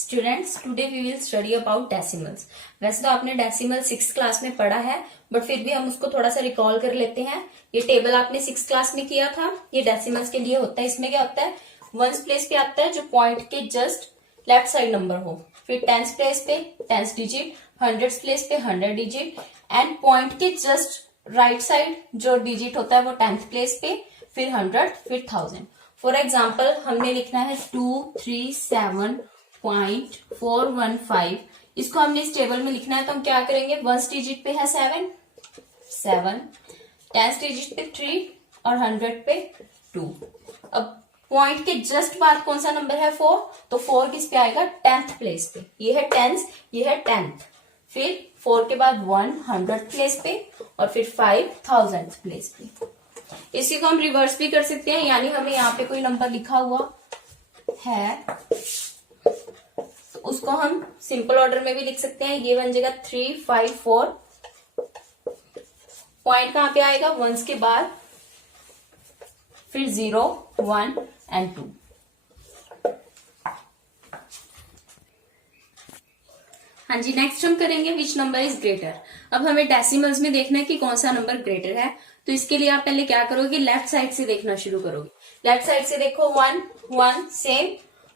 Students, today we will study about decimals. वैसे तो आपने डेसिमल 6th क्लास में पढ़ा है, बट फिर भी हम उसको थोड़ा सा रिकॉल कर लेते हैं। ये टेबल आपने 6th क्लास में किया था। ये डेसिमल्स के लिए होता है। इसमें क्या होता है, वंस प्लेस पे आता है जो पॉइंट के जस्ट लेफ्ट साइड नंबर हो, फिर टेंस प्लेस पे 10 डिजिट, हंड्रेड्स प्लेस पे 100 डिजिट, एंड पॉइंट के जस्ट राइट साइड जो डिजिट होता है वो 10th प्लेस पे, फिर 100, फिर 1000। फॉर एग्जाम्पल हमने लिखना है 237.415। इसको हमने इस टेबल में लिखना है, तो हम क्या करेंगे, वंस डिजिट पे है 7, 10th डिजिट पे 3 और 100 पे 2। अब पॉइंट के जस्ट बाद कौन सा नंबर है, 4, तो 4 किस पे आएगा, 10th प्लेस पे। ये है 10th, ये है 10th। फिर 4 के बाद 1 100th प्लेस पे, और फिर 5 1000th प्लेस पे। इसी को हम रिवर्स भी कर सकते हैं, यानी हमें यहाँ पे कोई नंबर लिखा हुआ है तो उसको हम सिंपल ऑर्डर में भी लिख सकते हैं। ये बन जाएगा 3 5 4। पॉइंट कहाँ पे आएगा, वंस के बाद, फिर 0 1 एंड 2। हाँ जी, नेक्स्ट हम करेंगे विच नंबर इज ग्रेटर। अब हमें डेसिमल्स में देखना है कि कौन सा नंबर ग्रेटर है। तो इसके लिए आप पहले क्या करोगे, लेफ्ट साइड से देखना शुरू करोगे। लेफ्ट साइड से देखो, 1 1 सेम,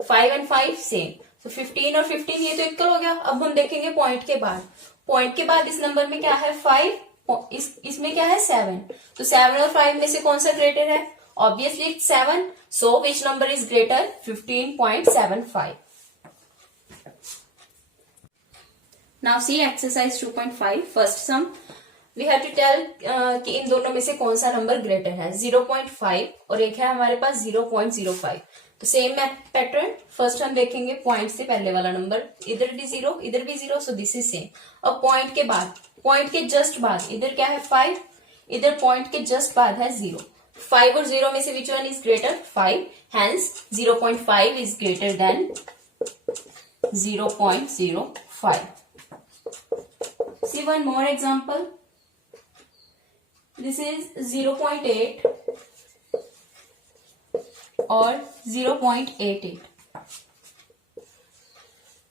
5 एंड 5 सेम, तो 15 और 15 ये तो इक्वल हो गया। अब हम देखेंगे पॉइंट के बाद। पॉइंट के बाद इस नंबर में क्या है, 5, इसमें क्या है 7। तो 7 और 5 में से कौन सा ग्रेटर है, obviously it's 7। So which number is greater, 15.75। Now see exercise 2.5 first sum. We have to tell कि इन दोनों में से कौन सा नंबर ग्रेटर है। 0.5 और एक है हमारे पास 0.05। तो सेम पैटर्न, फर्स्ट हम देखेंगे पॉइंट से पहले वाला नंबर, इधर भी 0 इधर भी 0, सो दिस इज सेम। अब पॉइंट के बाद, पॉइंट के जस्ट बाद, इधर क्या है 5, इधर पॉइंट के जस्ट बाद है 0। 5 और 0 में से which one is greater, 5, hence 0.5 is greater than 0.05। See one more example. This is 0.8 और 0.88।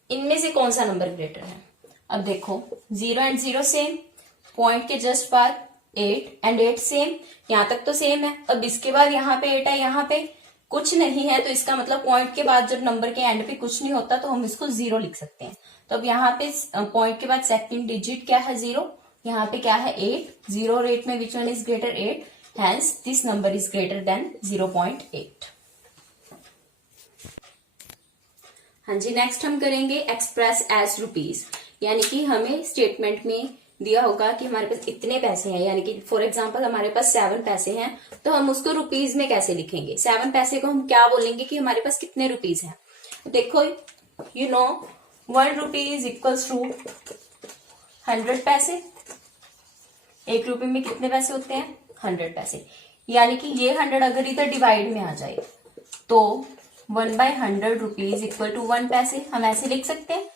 इनमें से कौन सा नंबर ग्रेटर है। अब देखो 0 एंड 0 सेम, पॉइंट के जस्ट बाद 8 एंड 8 सेम, यहां तक तो सेम है। अब इसके बाद यहाँ पे 8 है, यहाँ पे कुछ नहीं है, तो इसका मतलब पॉइंट के बाद जब नंबर के एंड पे कुछ नहीं होता तो हम इसको 0 लिख सकते हैं। तो अब यहाँ पे पॉइंट के बाद सेकंड डिजिट क्या है, 0, यहाँ पे क्या है 8, 0 और 8 में which one is greater, 8, hence this number is greater than 0.8। हाँ जी, नेक्स्ट हम करेंगे एक्सप्रेस एज रुपीज। यानी कि हमें स्टेटमेंट में दिया होगा कि हमारे पास इतने पैसे हैं, यानी कि फॉर एग्जांपल हमारे पास 7 पैसे हैं, तो हम उसको रुपीज में कैसे लिखेंगे। 7 पैसे को हम क्या बोलेंगे कि हमारे पास कितने रुपीज हैं। तो देखो, you know 1 rupee is equals to 100 paise. 1 रुपए में कितने पैसे होते हैं, 100 पैसे। यानी कि ये 100 अगर इधर डिवाइड में आ जाए तो 1/100 रुपीज इक्वल टू 1 पैसे, हम ऐसे लिख सकते हैं।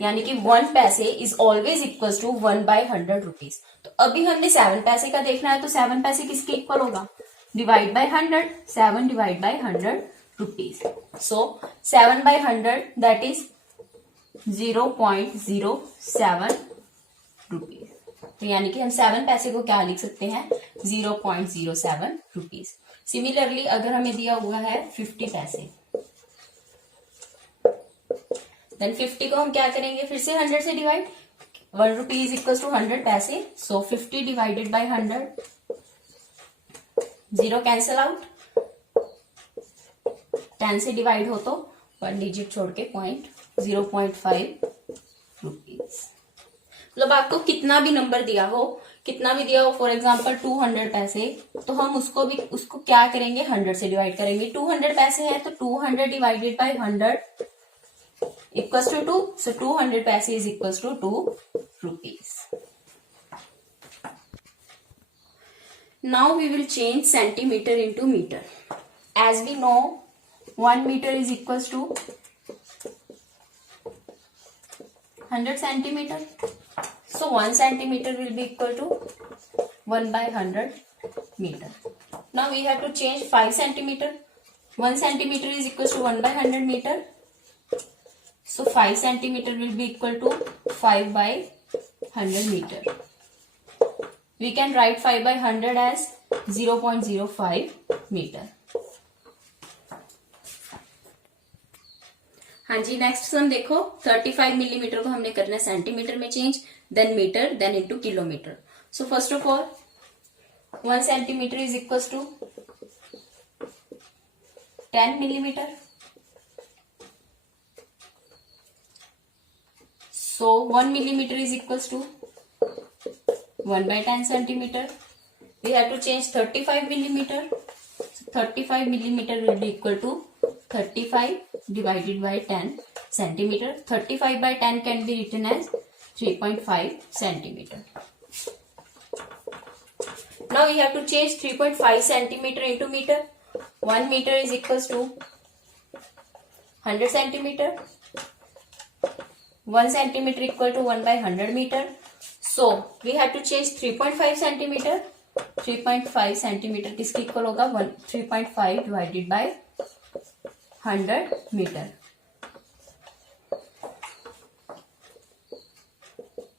यानी कि 1 paise is always equal to 1/100 rupees. तो अभी हमने 7 पैसे का देखना है, तो 7 पैसे किसके इक्वल होगा, divide by 100, 7 divide by 100 rupees. So 7/100 that is 0.07 rupees. तो यानी कि हम 7 पैसे को क्या लिख सकते हैं, 0.07 रुपीज। सिमिलरली अगर हमें दिया हुआ है 50 पैसे, देन 50 को हम क्या करेंगे, फिर से 100 से divide. 1 rupee is equal to 100 paise, so 50 divided by 100, 0 cancel out, 10 से डिवाइड हो तो 1 डिजिट छोड़ के पॉइंट, 0.5 रुपीज। मतलब आपको कितना भी नंबर दिया हो, कितना भी दिया हो, फॉर एग्जाम्पल 200 पैसे, तो हम उसको क्या करेंगे, 100 से डिवाइड करेंगे। 200 पैसे है तो 200 divided by 100 equals to 2, so 200 paise is equals to 2 rupees. Now we will change centimeter into meter. As we know 1 meter is equals to 100 centimeter. So 1 centimeter will be equal to 1/100 meter. Now we have to change 5 centimeter. 1 centimeter is equal to 1/100 meter. So 5 centimeter will be equal to 5 by 100 meter. We can write 5 by 100 as 0.05 meter. हाँ जी, next sum देखो 35 millimetre को हमने करना है centimeter में change, then meter, then into kilometer. So first of all 1 centimeter is equal to 10 millimeter. So 1 millimeter is equals to 1 by 10 centimeter. We have to change 35 millimeter. So 35 millimeter will be equal to 35 divided by 10 centimeter. 35 by 10 can be written as 3.5 centimeter. Now we have to change 3.5 centimeter into meter. 1 meter is equals to 100 centimeter. 1 centimeter equal to 1 by 100 meter. So we have to change 3.5 centimeter. 3.5 centimeter किसके equal होगा? 3.5 divided by 100 meter.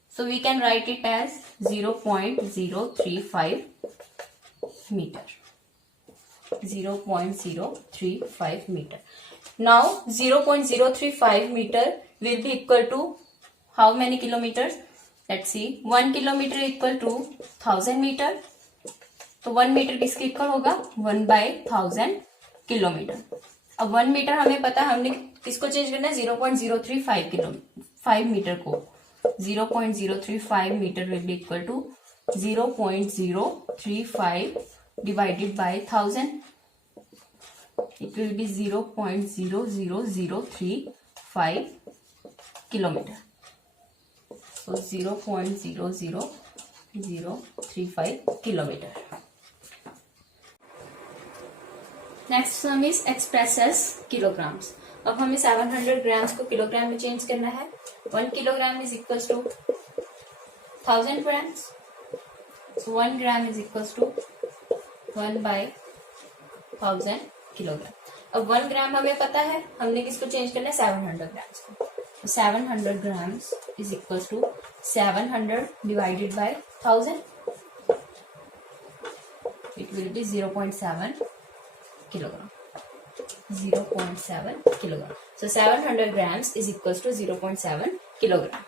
So we can write it as 0.035 meter. 0.035 meter. Now 0.035 meter will be equal to how many kilometers? Let's see. 1 kilometer equal to 1000 meter. तो 1 metre किसके equal होगा? 1 by 1000 kilometre. अब 1 metre हमें पता है, हमने किसको change करना है? 0.035 मीटर को. 0.035 meter will be equal to 0.035 divided by 1000. It will be 0.0035 kilometer. So 0.00035 kilometer. Next sum is express S kilograms. अब हमें 700 ग्राम्स को किलोग्राम में चेंज करना है. 1 kilogram is equal to 1000 grams. So 1 gram is equals to 1 by 1000 kilogram. अब 1 ग्राम हमें पता है, हमने किसको चेंज करना है? 700 ग्राम्स को. तो 700 grams is equals to 700 divided by 1000. It will be 0.7 kilogram. 0.7 kilogram. So 700 grams is equals to 0.7 kilogram.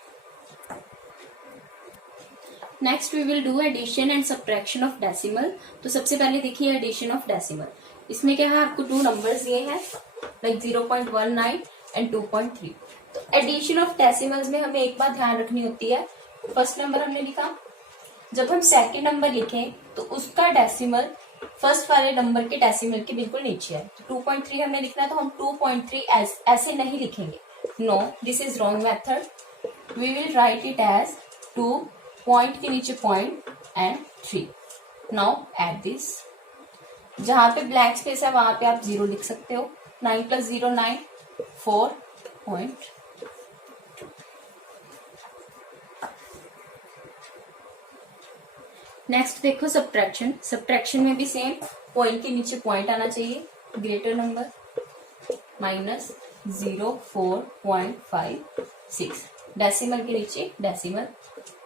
Next we will do addition and subtraction of decimal. तो सबसे पहले देखिए एडिशन ऑफ डेसिमल. इसमें क्या है? आपको 2 नंबर्स दिए हैं, लाइक 0.19 एंड 2.3. तो एडिशन ऑफ डेसिमल्स में हमें एक बात ध्यान रखनी होती है. फर्स्ट नंबर हमने लिखा, जब हम सेकंड नंबर लिखें तो उसका डेसिमल फर्स्ट वाले नंबर के डेसिमल के बिल्कुल नीचे है. तो 2.3 हमने लिखना है, तो हम 2.3 ऐसे नहीं लिखेंगे. No, this is wrong method. We will write it as 2 point के नीचे point and 3. Now add this. जहां पे ब्लैंक स्पेस है वहां पे आप 0 लिख सकते हो. 9 + 0 9, 4.2. नेक्स्ट देखो सब्ट्रैक्शन. सब्ट्रैक्शन में भी सेम, पॉइंट के नीचे पॉइंट आना चाहिए, ग्रेटर नंबर, -0.456. डेसिमल के नीचे डेसिमल,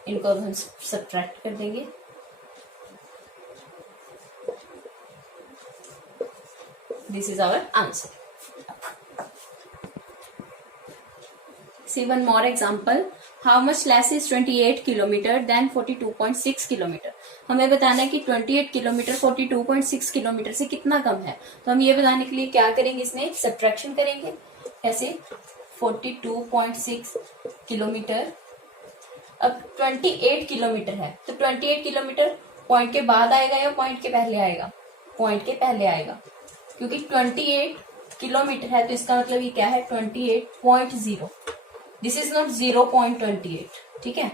इनको अब हम सब्ट्रैक्ट कर देंगे. This is our answer. See one more example. How much less is 28 kilometer than 42.6 kilometer? हमें बताना है कि 28 किलोमीटर 42.6 किलोमीटर से कितना कम है. तो हम ये बताने के लिए क्या करेंगे? इसमें सब्ट्रैक्शन करेंगे. ऐसे 42.6 किलोमीटर, अब 28 किलोमीटर है, तो 28 किलोमीटर पॉइंट के बाद आएगा या पॉइंट के पहले आएगा? पॉइंट के पहले आएगा, क्योंकि 28 किलोमीटर है तो इसका मतलब ये क्या है? 28.0. This is not 0.28. ठीक है,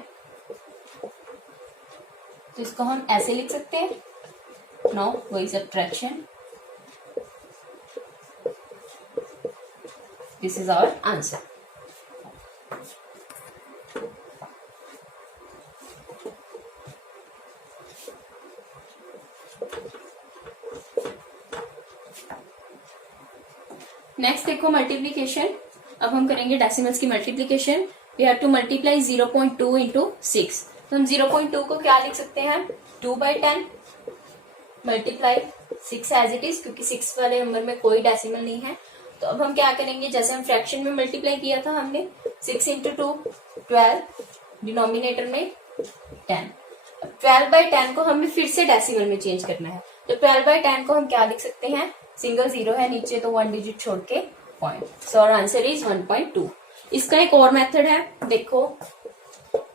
तो इसको हम ऐसे लिख सकते हैं. नाउ वही subtraction. This is our answer. Next देखो मल्टीप्लीकेशन. अब हम करेंगे डेसिमल्स की multiplication. We have to multiply 0.2 into 6। तो हम 0.2 को क्या लिख सकते हैं, 2/10 मल्टीप्लाई 6 एज इट इज, क्योंकि 6 वाले नंबर में कोई डेसिमल नहीं है। तो अब हम क्या करेंगे, जैसे हम फ्रैक्शन में मल्टीप्लाई किया था हमने, 6 इंटू 2 12, डिनोमिनेटर में 10। 12/10 को हमें फिर से डेसिमल में चेंज करना है। तो 12/10 को हम क्या लिख सकते हैं, सिंगल जीरो है नीचे तो 1 डिजिट छोड़ के point. So our answer is 1.2। इसका एक और मेथड है, देखो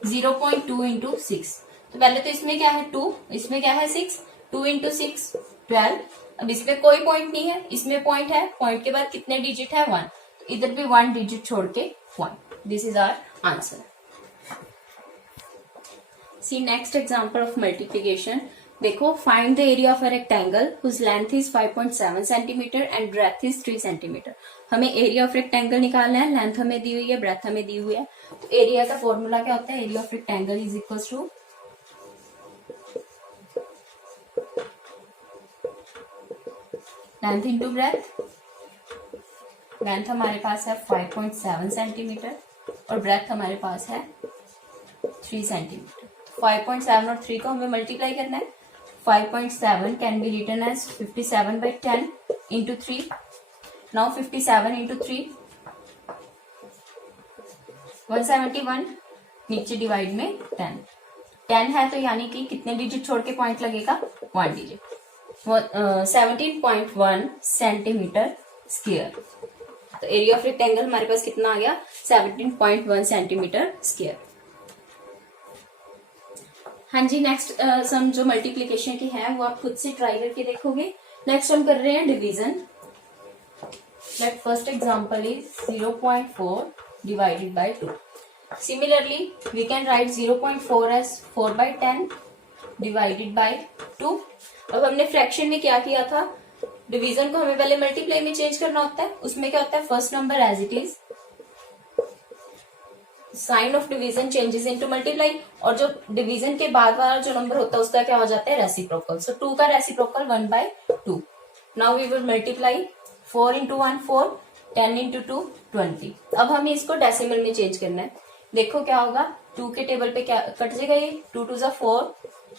0.2 इंटू 6। तो पहले तो इसमें क्या है 2, इसमें क्या है 6, 2 इंटू 6 12। अब इसमें कोई पॉइंट नहीं है, इसमें पॉइंट है, पॉइंट के बाद कितने डिजिट है 1, तो इधर भी 1 डिजिट छोड़ के point. This is our answer. See next example of multiplication. देखो, find the area of a rectangle whose length is 5.7 centimetre and breadth is 3 centimetre. हमें एरिया ऑफ रेक्टेंगल निकालना है, लेंथ हमें दी हुई है, ब्रेथ हमें दी हुई है। तो एरिया का फॉर्मूला क्या होता है, area of rectangle is equal to length into breadth. Length हमारे पास है 5.7 सेंटीमीटर और ब्रेथ हमारे पास है 3 सेंटीमीटर। 5.7 और 3 को हमें मल्टीप्लाई करना है। 5.7 can be written as 57/10 into 3। Now 57 into 3 171, नीचे डिवाइड में 10 है, तो यानी कि कितने डिजिट छोड़ के पॉइंट लगेगा, 1 डिजिट। 17.1 centimetre square. तो एरिया ऑफ रेक्टेंगल हमारे पास कितना आ गया, 17.1 सेंटीमीटर स्क्वायर। हाँ जी, नेक्स्ट सम जो मल्टीप्लीकेशन की है वो आप खुद से ट्राई करके देखोगे। नेक्स्ट हम कर रहे हैं division. Let first example is 0.4 divided by 2। Similarly we can write 0.4 as 4/10 divided by 2। अब हमने फ्रैक्शन में क्या किया था, डिवीजन को हमें पहले मल्टीप्लाई में चेंज करना होता है। उसमें क्या होता है, first number as it is, sign of division changes into multiply, और जो डिवीजन के बाद वाला जो नंबर होता है उसका क्या हो जाता है, रेसिप्रोकल। सो 2 का reciprocal 1/2। Now we will multiply 4 into 1 4, 10 into 2 20। अब हमें इसको डेसिमल में चेंज करना है। देखो क्या होगा, 2 के टेबल पे क्या कट जाएगा, ये 2 2 4,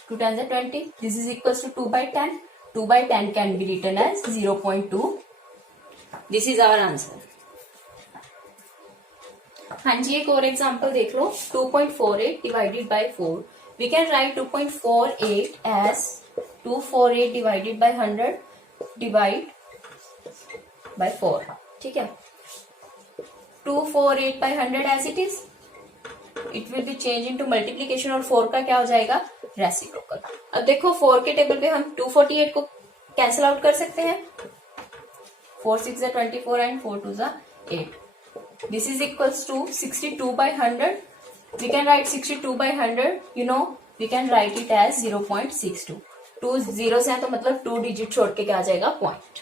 2 10 20। This is equal to 2/10। 2/10 can be written as 0.2। This is our answer. हाँ जी, एक और एग्जांपल देख लो, 2.48 divided by 4। We can write 2.48 as 248 divided by 100 divide by 4। ठीक है, 248 by 100 as it is, it will be change into multiplication, और 4 का क्या हो जाएगा, रेसिप्रोकल। अब देखो 4 के टेबल पे हम 248 को कैंसिल आउट कर सकते हैं। 4 6 24 and 4 2 8। This is equals to 62/100. We can write 62/100. You know, we can write it as 0.62. 2 zeros हैं तो मतलब 2 डिजिट छोड़ के क्या आ जाएगा, पॉइंट।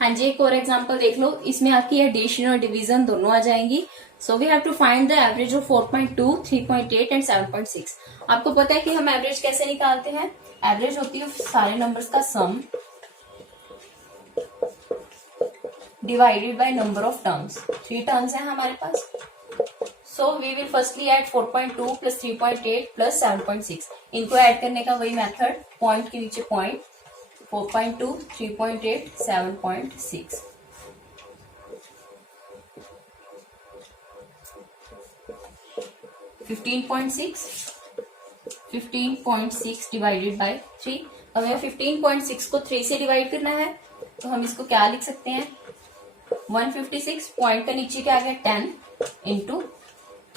हाँ जी, एक और एग्जांपल देख लो, इसमें आपकी एडिशन और डिवीजन दोनों आ जाएंगी। So we have to find the average of 4.2, 3.8 and 7.6। आपको पता है कि हम एवरेज कैसे निकालते हैं, एवरेज होती है सारे नंबर्स का sum divided by number of terms. 3 terms हैं हमारे पास। So we will firstly add 4.2 plus 3.8 plus 7.6। इनको ऐड करने का वही मेथड, पॉइंट के नीचे पॉइंट, 4.2, 3.8, 7.6। $15.6 divided by 3। हमें 15.6 को 3 से डिवाइड करना है, तो हम इसको क्या लिख सकते हैं, 156। पॉइंट का नीचे क्या आ गया, 10 इंटू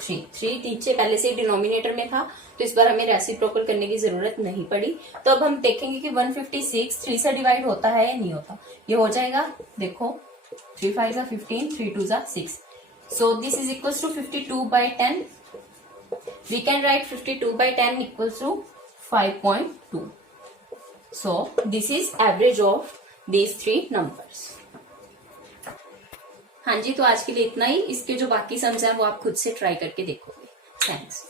3 नीचे पहले से डिनोमिनेटर में था, तो इस बार हमें रेसिप्रोकल करने की जरूरत नहीं पड़ी। तो अब हम देखेंगे कि 156 3 से डिवाइड होता है या नहीं होता। ये हो जाएगा, देखो 3 5 15, 3 2 6। So this is equal to 52/10। We can write 52/10 equal to 5.2। So this is average of these 3 numbers। हाँ जी, तो आज के लिए इतना ही। इसके जो बाकी सम्स हैं वो आप खुद से ट्राई करके देखोगे। थैंक्स।